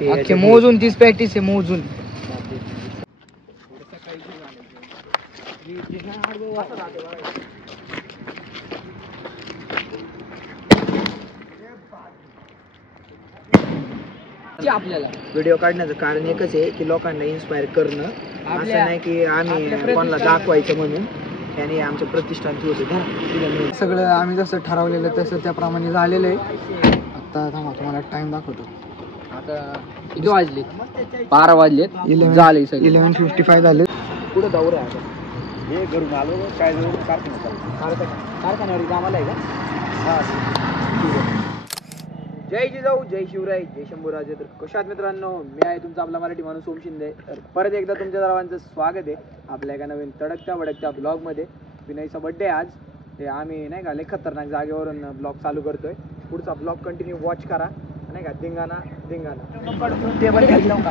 ते मोजून 30 प्रॅक्टिस आहे मोजून. आपल्याला व्हिडिओ काढण्याचं कारण एकच आहे की लोकांना इन्स्पायर करणं, असं नाही की आम्ही कोणाला दाखवायचं म्हणून. त्याने आमच्या प्रतिष्ठानची होते सगळं आम्ही जसं ठरवलेलं तसं त्याप्रमाणे झालेलं आहे. आता थांबा तुम्हाला टाइम दाखवतो. आता किती वाजले? 12 वाजलेत. झाले 11:55 झाले. पुढे जाऊ रे आता. हे घरून आलो काय कारखान्यावर कामाला आहे का? हा. जय जिजाऊ, जय शिवराय, जय शंभूराजे. तर कशात मित्रांनो, मी आहे तुमचा आपला मराठी माणूस ओम शिंदे. तर परत एकदा तुमच्या सर्वांचं स्वागत आहे आपल्या एका नवीन तडकत्या भडकत्या ब्लॉगमध्ये. विनयचा बड्डे आज. ते आम्ही नाही का लय खतरनाक जागेवरून ब्लॉग चालू करतोय. पुढचा ब्लॉग कंटिन्यू वॉच करा नाही का. धिंगाणा टेबल घेऊन का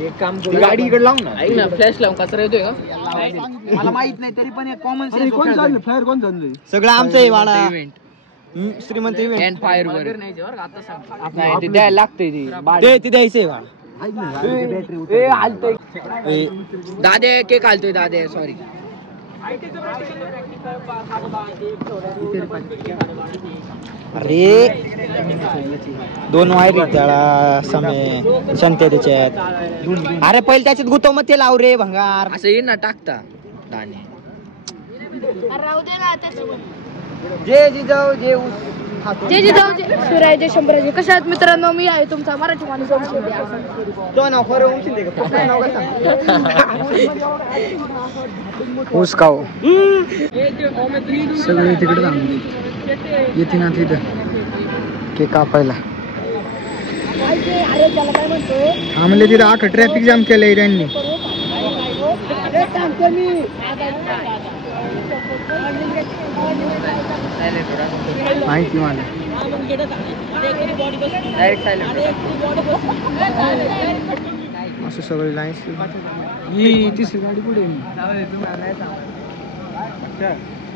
एक काम करू, गाडी इकडे लावून ना. ऐक ना, फ्लॅश लावून कचरा येतोय का? मला माहित नाही तरी पण एक कॉमन सेन्स. कोण चाललं? फ्लायर कोण चाललंय? सगळं आमचं आहे वाडा. इव्हेंट श्रीमंत इव्हेंट एंड फायर वर आता सांग. नाही ते द्यायला लागतंय ते द्यायचंय वाडा. दादे केक आलतोय दादे. सॉरी अरे 2 वायर त्याला समय संत्या त्याच्यात. अरे पहिले त्याच्यात गुतो मग ते लाव रे भंगार. असं येईन ना टाकता दाणे. जय जिजाऊ, जय जय जिजाऊ, जय शिवराय, जय शंभूराजे. कशा आहात मित्रांनो? मी आहे तुमचा मराठी माणूस ओम शिंदे. तो नाव खरं ओम शिंदे का? आपलं नाव काय सांग? उसकाव सगळे तिकडे थांबले. येते ना तिथं केक कापायला. आम्हाला तिथं आखं ट्रॅफिक जाम केलंय त्यांनी. माहिती मला. असं सगळं लाईन. ही तिसरी गाडी पुढे.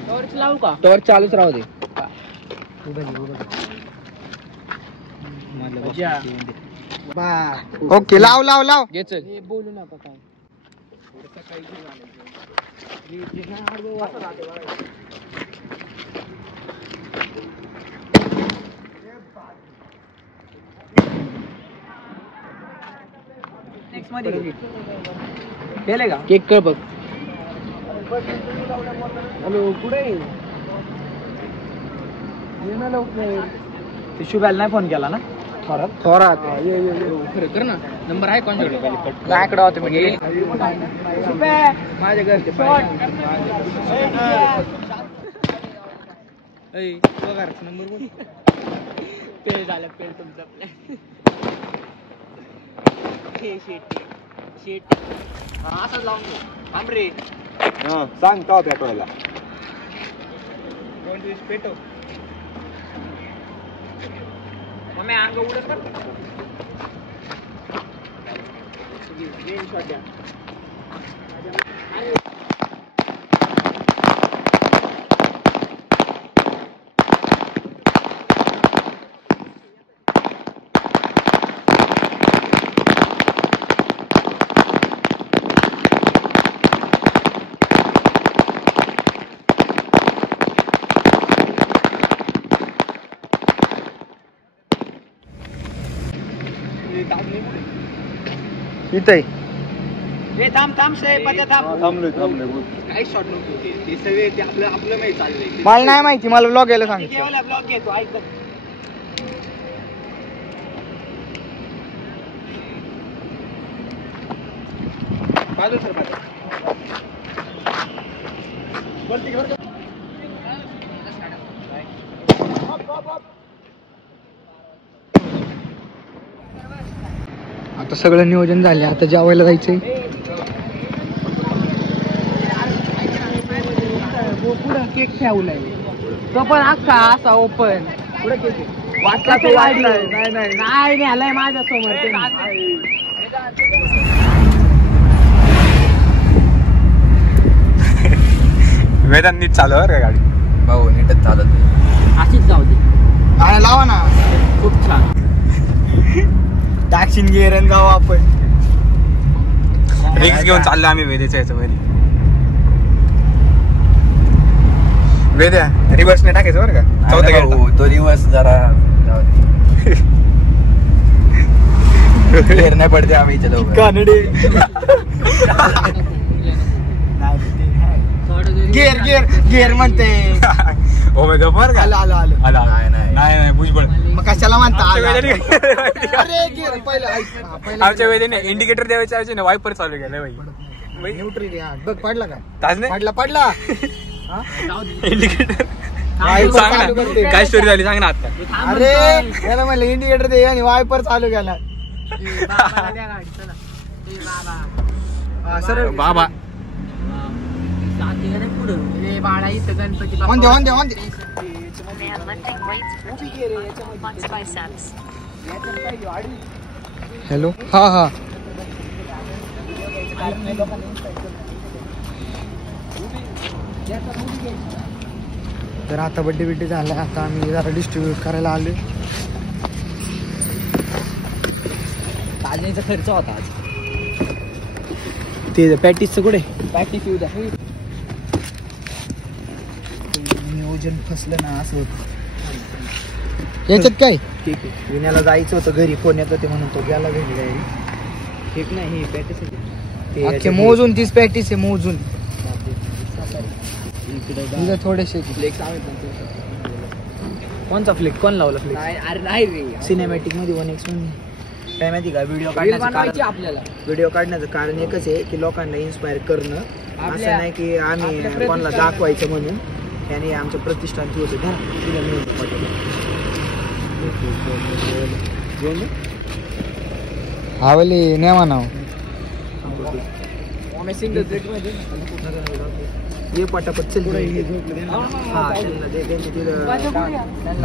टॉर्च लावू का? टॉर्च चालूच राहू दे. ओके लाव लाव लाव. घे चल. बोलू नका काय. केले का केक कर बघ. हॅलो कुठे ते शुभ्याला नाही फोन केला ना? थोरात खरं कर ना. नंबर आहे कोणाकडे? माझ्याकडे होते मी गेले. माझ्या घरचे नंबर बोल. पेल झालं पेल तुमचा प्लॅन. असं लावून थांब रे. सांग का पेटवायला? पेटो मग अंग उडत कर. इथं थांब थांब थांबलोय. काही शॉट नको. ते सगळे ते आपलं माहिती चाललंय. मला नाही माहिती. मला ब्लॉग यायला सांग. ब्लॉग घेतो ऐक. आता सगळं नियोजन झाले. आता जेवायला जायचंय. पुढं केक ठेवलाय तो पण अख्खा असा ओपन. पुढे केक नाही आलाय माझ्या समोर. वेदांत नीट चालव का गाडी. भाऊ नीटच चालत अशीच जाऊ दे. आणि लावा ना खूप छान. दक्षिण गिरण जाऊ आपण. रिक्स घेऊन चाललो आम्ही वेदेच्या याच्यामध्ये. वेद्या रिव्हर्स नाही टाकायचं बरं का. चौथा गेट तो दिवस जरा फेर नाही पडते आम्ही इथे लोक. कानडे गेर गेर गेर म्हणते. ओ माय गॉड बरं का. आलं आलं आलं. आला नाही. नाही भुजबळ. मग कशाला म्हणता आलं? आमच्या वेळेने- अरे गेर पहिलं ऐक. हा, पहिलं आमच्या वेळेने इंडिकेटर द्यायच्या ऐवजी ना वायपर चालू केलं बाई. न्यूट्रल हा, बघ पडला का? ताज नाही पडला पडला. इंडिकेटर. वायपर सांग चालू करते. ना काय स्टोरी झाली सांग ना आता. अरे याला म्हणलं इंडिकेटर दे आणि वायपर चालू केला. हा, सरळ बाबा on they on they on they. And lifting weights for 2 months biceps. Hello हा हा. तर आता बड्डे झाला. आता आम्ही जरा डिस्ट्रीब्यूट करायला आलोय. ताजणीचा खर्च होता आज. ते पॅटीसचं कुठे प्रॅक्टिस येऊ द्या. नियोजन फसलं ना असं होतं. याच्यात काय ठीक आहे. विण्याला जायचं होतं घरी. फोन येत होते म्हणून तो गेला घरी जाईल. ठीक नाही ही प्रॅक्टिस अख्खे मोजून 30 पॅटीस आहे मोजून. इथं थोडेसे कोणचा फ्लिक कोण लावला फ्लिक. अरे नाही रे सिनेमॅटिक मध्ये 1x मध्ये काय माहिती का व्हिडिओ काढण्याचं आपल्याला व्हिडिओ काढण्याचं कारण एकच आहे की लोकांना इन्स्पायर करणं. असं नाही की आम्ही कोणाला दाखवायचं म्हणून. याने आमच्या प्रतिष्ठानची होते ना तिला आवली नेमा नाव सिंगल प्लेट मध्ये ये पटापट चल.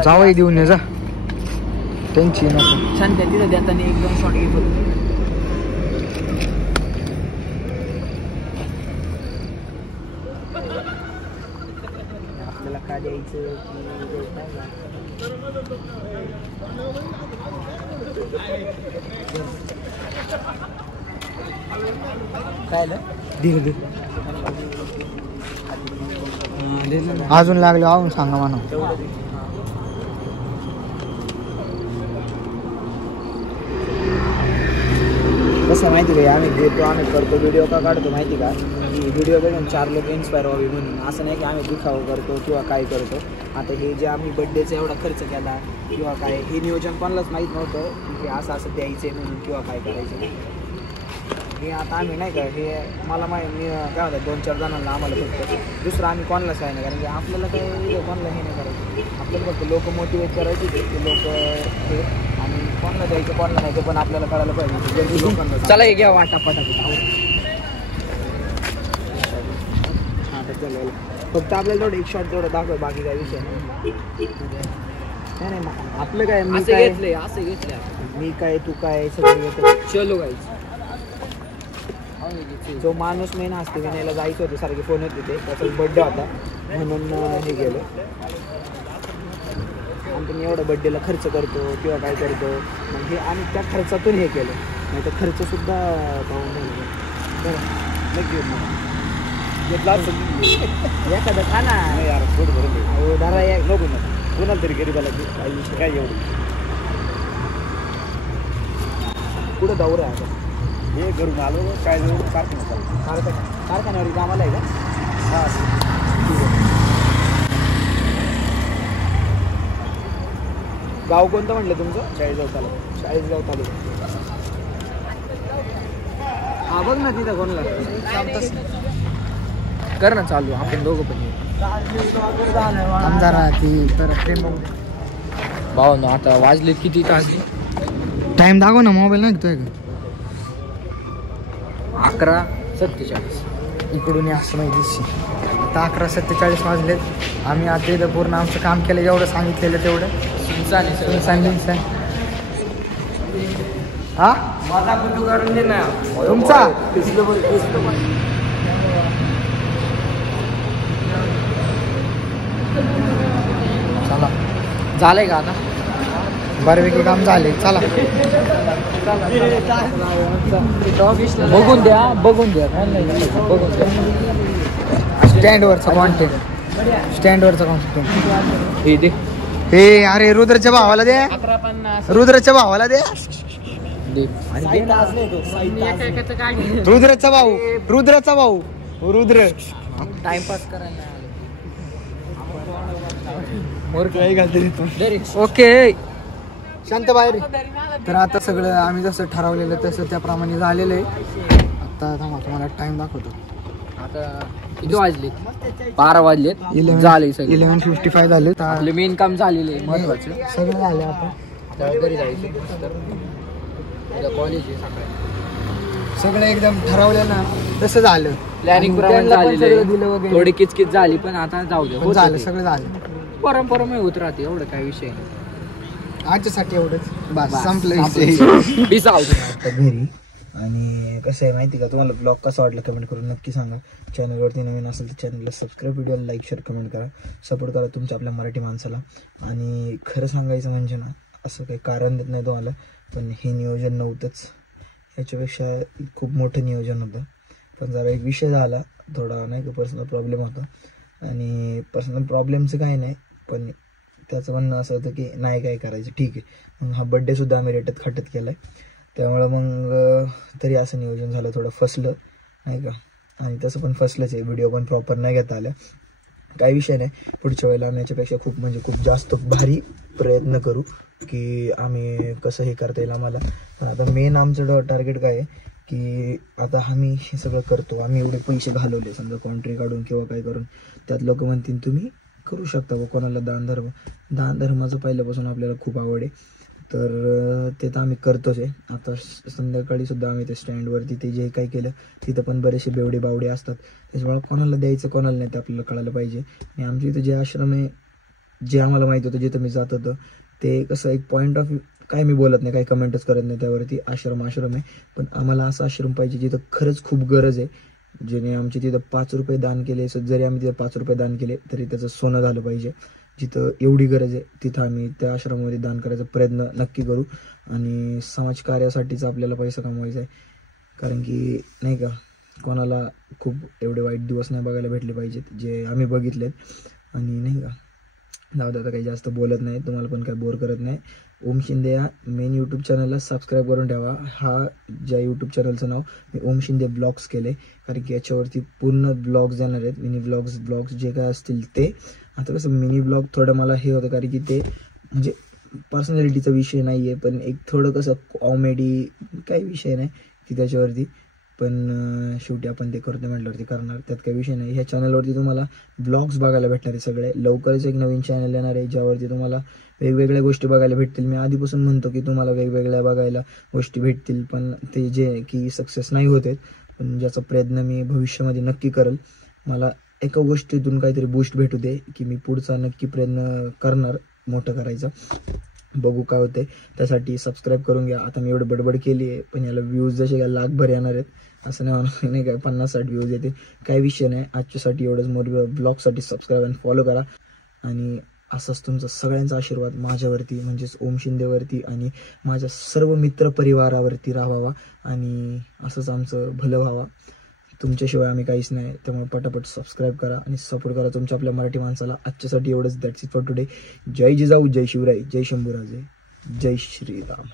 जावई देऊन ये जा. त्यांची नको छान त्या तिथं देताना एकदम शॉर्ट घेत होतो. आपल्याला काय द्यायचं काय दिलं अजून लागले अजून सांगा म्हणा. कसं माहिती का आम्ही घेतो आम्ही करतो व्हिडिओ का काढतो माहिती का की व्हिडिओ बघून 4 लोक इन्स्पायर व्हावे म्हणून. असं नाही की आम्ही दिखावा करतो किंवा काय करतो. आता हे जे आम्ही बड्डेचा एवढा खर्च केला किंवा काय हे नियोजन कोणालाच माहीत नव्हतं की असं असं द्यायचं आहे म्हणून किंवा काय करायचं. हे आता आम्ही नाही का हे मला मी काय होतं 2-4 जणांना आम्हाला फक्त दुसरं आम्ही कोणालाच काय नाही कारण की आपल्याला काय कोणाला हे नाही करायचं. आपल्याला फक्त लोक मोटिवेट करायचे ते लोक हे आणि कोणाला द्यायचं कोणाला नाही ते पण आपल्याला कळायला पाहिजे. लोकांना चला घ्या वाटा पटापट. फक्त आपल्याला तेवढं एक शॉट तेवढं दाखव बाकी काय विषय नाही. आपलं काय मी असं काय घेतलंय असं घेतलंय. मी काय तू काय सगळं येतं. चलो गाईज. जो माणूस मेन असते विनायला जायचं होतं सारखे फोन येत होते त्याचा बड्डे होता म्हणून हे गेलो. आम्ही एवढं बड्डेला खर्च करतो किंवा काय करतो मग हे आम्ही त्या खर्चातून हे केलं नाही तर खर्चसुद्धा पाहून नाही एखादं खा ना यार धरा या नको ना कोणाला तरी गरीबाला काय एवढं कुठं दौरा आहे हे घरून आलो काय कारखान्यावर कामाला आहे का. हां गाव कोणतं म्हटलं तुमचं. चाळीसगाव तालुका. हा बघ ना तिथं कोणला कर ना चालू आपण दोघं पण जरा ती तर प्रेम भाऊ ना आता वाजले किती तास. टाइम दाखव ना मोबाईल नाही घेतोय का. 11:47 इकडून असं माहिती आता 11:47 वाजलेत. आम्ही आता इथं पूर्ण आमचं काम केलं जेवढं सांगितलेलं तेवढं सांगितलं. हा माझा कुठू काढून दे ना तुमचा झालंय का आता बऱ्यापैकी काम झाले. चला बघून द्या बघून द्या स्टँडवरचा कॉन्टेंट स्टँडवरचा कॉन्टेंट हे दे हे अरे रुद्रच्या भावाला दे 1150 रुद्रच्या भावाला दे दे रुद्रचा भाऊ रुद्रचा भाऊ रुद्र टाइमपास करायला ओके शांत बाहेर. तर आता सगळं आम्ही जसं ठरवलेलं तसं त्याप्रमाणे झालेलं आहे. आता थांबा तुम्हाला टाइम दाखवतो. आता किती वाजले 12 वाजलेत झाले सगळे 11:55 झाले. आपले मेन काम झालेले आहे महत्वाचं सगळं झालं आता. घरी जायचं कॉलेज आहे सकाळी सगळं एकदम ठरवलं ना तसं झालं. प्लॅनिंग प्रमाणे झालेलं आहे. थोडी किचकिच झाली पण आता जाऊ दे पण झालं सगळं झालं. परंपरा होत राहते एवढं काय विषय आजच्यासाठी एवढंच बस संपलं. आता घरी आणि कसं आहे माहिती का तुम्हाला ब्लॉग कसा वाटला कमेंट करून नक्की सांगा. चॅनलवरती नवीन असेल तर चॅनलला सबस्क्राईब व्हिडिओला लाईक शेअर कमेंट करा सपोर्ट करा तुमच्या आपल्या मराठी माणसाला. आणि खरं सांगायचं म्हणजे ना असं काही कारण देत नाही तुम्हाला पण हे नियोजन नव्हतंच याच्यापेक्षा खूप मोठं नियोजन होतं. पण जरा एक विषय झाला थोडा नाही का पर्सनल प्रॉब्लेम होता आणि पर्सनल प्रॉब्लेमचं काही नाही पण त्याचं म्हणणं असं होतं की नाही काय करायचं ठीक आहे. मग हा बड्डेसुद्धा आम्ही रेटत खाटत केला आहे त्यामुळं मग तरी असं नियोजन झालं थोडं फसलं नाही का. आणि तसं पण फसलंच आहे व्हिडिओ पण प्रॉपर नाही घेता आल्या काही विषय नाही. पुढच्या वेळेला आम्ही याच्यापेक्षा खूप म्हणजे खूप जास्त भारी प्रयत्न करू की आम्ही कसं हे करता येईल आम्हाला. पण आता मेन आमचं टार्गेट काय आहे की आता आम्ही हे सगळं करतो आम्ही एवढे पैसे घालवले समजा कॉन्ट्री काढून किंवा काय करून त्यात लोक म्हणतील तुम्ही करू शकता व कोणाला दान धर्माचं पहिल्यापासून आपल्याला खूप आवड आहे तर ते तर आम्ही करतोच आहे. आता संध्याकाळी सुद्धा आम्ही ते स्टँडवरती ते जे काही केलं तिथं पण बरेचसे बेवडे बावडे असतात त्याच्यामुळे कोणाला द्यायचं कोणाला नाही ते आपल्याला कळायला पाहिजे. आणि आमच्या इथं जे आश्रम आहे जे आम्हाला माहीत होतं जिथं मी जात होतं ते कसं एक पॉईंट ऑफ व्ह्यू काय मी बोलत नाही काही कमेंटच करत नाही त्यावरती आश्रम आहे पण आम्हाला असं आश्रम पाहिजे जिथं खरंच खूप गरज आहे. ज्याने आमचे तिथं 5 रुपये दान केले जरी आम्ही तिथं 5 रुपये दान केले तरी त्याचं सोनं झालं पाहिजे. जिथं एवढी गरज आहे तिथं आम्ही त्या आश्रमामध्ये दान करायचा प्रयत्न नक्की करू. आणि समाजकार्यासाठीच आपल्याला पैसा कमवायचा आहे कारण की नाही का कोणाला खूप एवढे वाईट दिवस नाही बघायला भेटले पाहिजेत जे आम्ही बघितलेत. आणि नाही का जाऊ दे आता काही जास्त बोलत नाही तुम्हाला पण काही बोर करत नाही. ओम शिंदे या मेन यूट्यूब चॅनलला सबस्क्राईब करून ठेवा. हा ज्या यूट्यूब चॅनलचं नाव मी ओम शिंदे ब्लॉग्स केले कारण की याच्यावरती पूर्ण ब्लॉग्स येणार आहेत मिनी ब्लॉग्स जे काय असतील ते. आता कसं मिनी ब्लॉग थोडं मला हे होतं कारण की ते म्हणजे पर्सनॅलिटीचा विषय नाही आहे पण एक थोडं कसं कॉमेडी काही विषय नाही की त्याच्यावरती पण शेवटी आपण ते करतो म्हटल्यावरती करणार त्यात काही विषय नाही. ह्या चॅनलवरती तुम्हाला ब्लॉग्स बघायला भेटणार आहे सगळे. लवकरच एक नवीन चॅनल येणार आहे ज्यावरती तुम्हाला वेगवेगळ्या गोष्टी बघायला भेटतील. मी आधीपासून म्हणतो की तुम्हाला वेगवेगळ्या बघायला गोष्टी भेटतील पण ते जे की सक्सेस नाही होत आहेत पण ज्याचा प्रयत्न मी भविष्यामध्ये नक्की करेल. मला एका गोष्टीतून काहीतरी बूस्ट भेटू दे की मी पुढचा नक्की प्रयत्न करणार मोठं करायचा बघू काय होते. त्यासाठी सबस्क्राईब करून घ्या. आता मी एवढं बडबड केली आहे पण याला व्ह्यूज जसे काय लाखभर येणार आहेत असं नाही होणार नाही काय 50-60 व्ह्यूज येते काही विषय नाही. आजच्यासाठी एवढंच मोर ब्लॉगसाठी सबस्क्राईब आणि फॉलो करा. आणि असंच तुमचा सगळ्यांचा आशीर्वाद माझ्यावरती म्हणजेच ओम शिंदेवरती आणि माझ्या सर्व मित्रपरिवारावरती राहावा आणि असंच आमचं भलं व्हावा. तुमच्याशिवाय आम्ही काहीच नाही त्यामुळे पटापट सबस्क्राईब करा आणि सपोर्ट करा तुमच्या आपल्या मराठी माणसाला. आजच्यासाठी एवढंच. That's it for today. जय जिजाऊ जय शिवराय जय शंभूराजे जय श्रीराम.